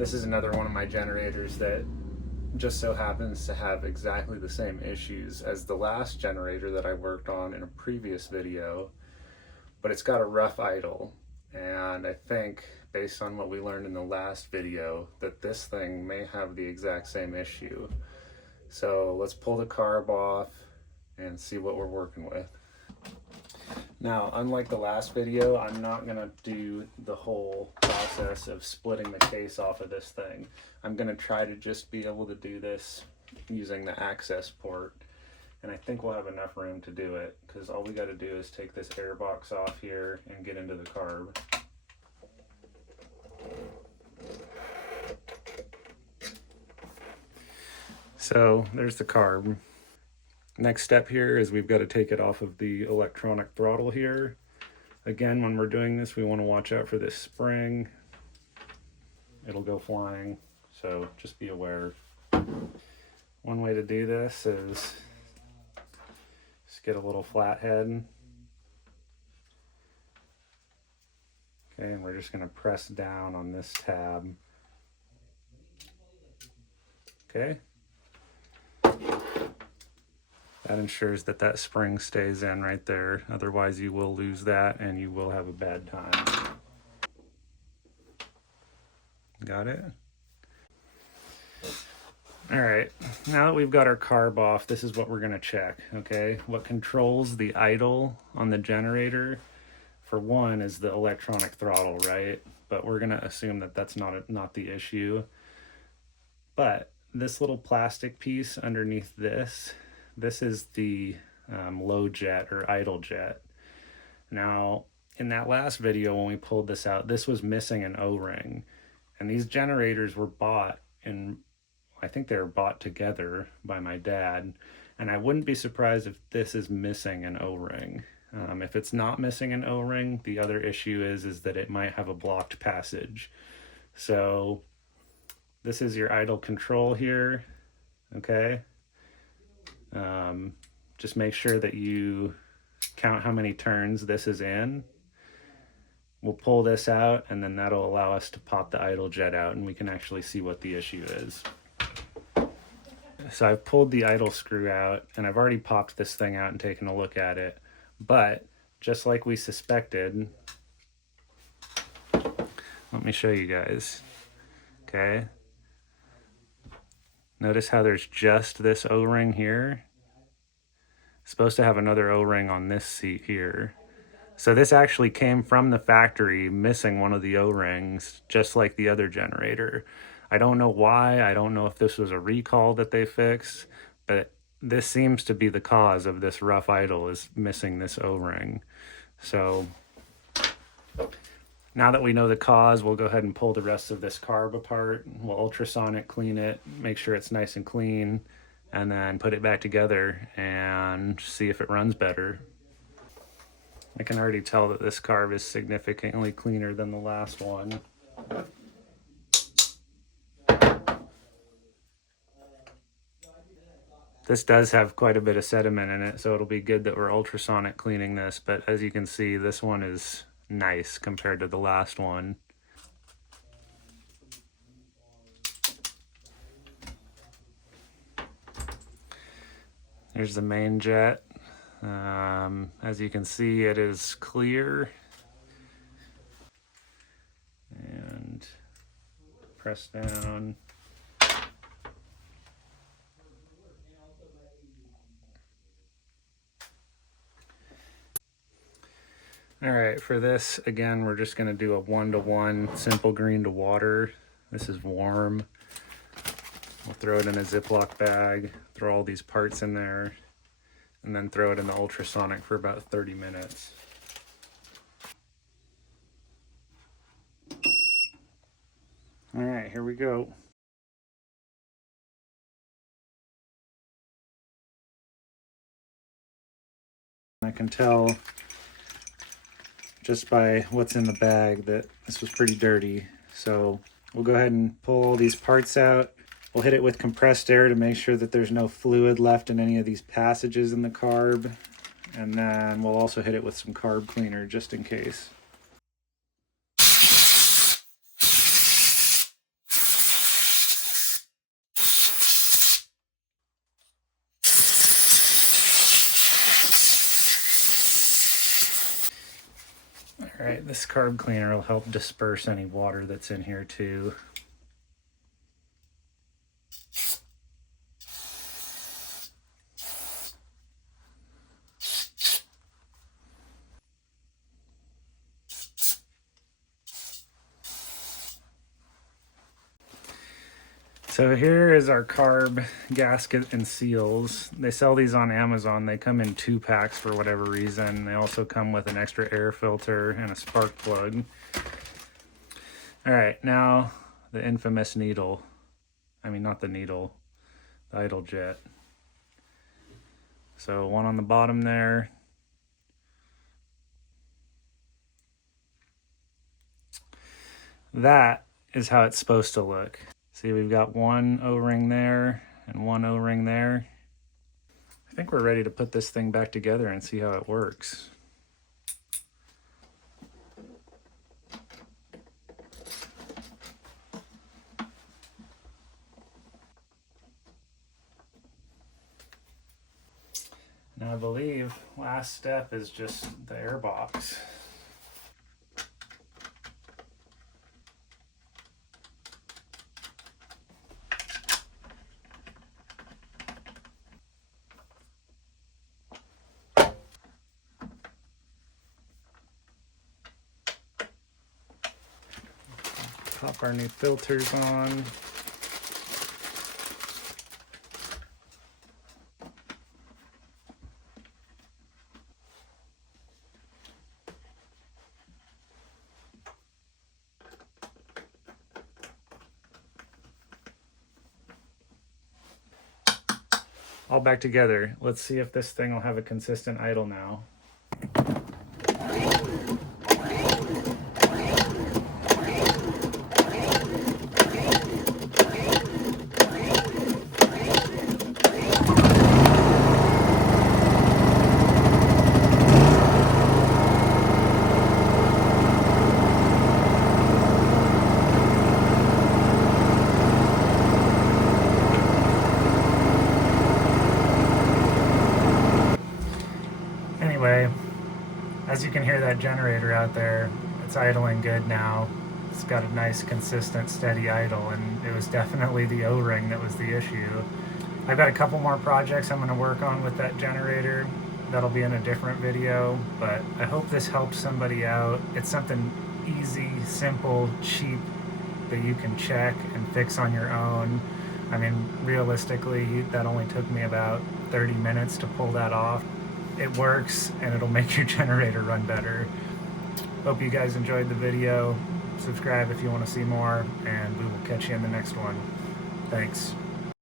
This is another one of my generators that just so happens to have exactly the same issues as the last generator that I worked on in a previous video, but it's got a rough idle. And I think, based on what we learned in the last video, that this thing may have the exact same issue. So let's pull the carb off and see what we're working with. Now, unlike the last video, I'm not gonna do the whole process of splitting the case off of this thing. I'm gonna try to just be able to do this using the access port. And I think we'll have enough room to do it, because all we gotta do is take this air box off here and get into the carb. So there's the carb. Next step here is we've got to take it off of the electronic throttle here. Again, when we're doing this, we want to watch out for this spring. It'll go flying, so just be aware. One way to do this is just get a little flathead. Okay, and we're just going to press down on this tab. Okay. That ensures that that spring stays in right there. Otherwise you will lose that and you will have a bad time. Got it? All right, now that we've got our carb off, this is what we're gonna check, okay? What controls the idle on the generator, for one, is the electronic throttle, right? But we're gonna assume that that's not the issue. But this little plastic piece underneath this is the low jet or idle jet. Now, in that last video when we pulled this out, this was missing an O-ring. And these generators were bought in, I think they were bought together by my dad. And I wouldn't be surprised if this is missing an O-ring. If it's not missing an O-ring, the other issue is that it might have a blocked passage. So this is your idle control here, okay? Just make sure that you count how many turns this is in. We'll pull this out and then that'll allow us to pop the idle jet out and we can actually see what the issue is. So I've pulled the idle screw out and I've already popped this thing out and taken a look at it. But just like we suspected, let me show you guys, okay? Notice how there's just this O-ring here. It's supposed to have another O-ring on this seat here. So this actually came from the factory missing one of the O-rings, just like the other generator. I don't know why. I don't know if this was a recall that they fixed, but this seems to be the cause of this rough idle, is missing this O-ring. So now that we know the cause, we'll go ahead and pull the rest of this carb apart. We'll ultrasonic clean it, make sure it's nice and clean, and then put it back together and see if it runs better. I can already tell that this carb is significantly cleaner than the last one. This does have quite a bit of sediment in it, so it'll be good that we're ultrasonic cleaning this, but as you can see, this one is nice compared to the last one. Here's the main jet. As you can see, it is clear. And press down. All right, for this, again, we're just gonna do a 1-to-1 simple green to water. This is warm. We'll throw it in a Ziploc bag, throw all these parts in there, and then throw it in the ultrasonic for about 30 minutes. All right, here we go. I can tell just by what's in the bag that this was pretty dirty. So we'll go ahead and pull all these parts out. We'll hit it with compressed air to make sure that there's no fluid left in any of these passages in the carb. And then we'll also hit it with some carb cleaner just in case. All right, this carb cleaner will help disperse any water that's in here too. So here is our carb gasket and seals. They sell these on Amazon. They come in 2 packs for whatever reason. They also come with an extra air filter and a spark plug. All right, now the infamous needle. I mean, not the needle, the idle jet. So one on the bottom there. That is how it's supposed to look. See, we've got one O-ring there and one O-ring there. I think we're ready to put this thing back together and see how it works. Now I believe last step is just the air box. Pop our new filters on. All back together. Let's see if this thing will have a consistent idle now. Anyway, as you can hear that generator out there, it's idling good now. It's got a nice, consistent, steady idle, and it was definitely the O-ring that was the issue. I've got a couple more projects I'm going to work on with that generator. That'll be in a different video, but I hope this helped somebody out. It's something easy, simple, cheap that you can check and fix on your own. I mean, realistically, that only took me about 30 minutes to pull that off. It works, and it'll make your generator run better. Hope you guys enjoyed the video. Subscribe if you want to see more, and we will catch you in the next one. Thanks.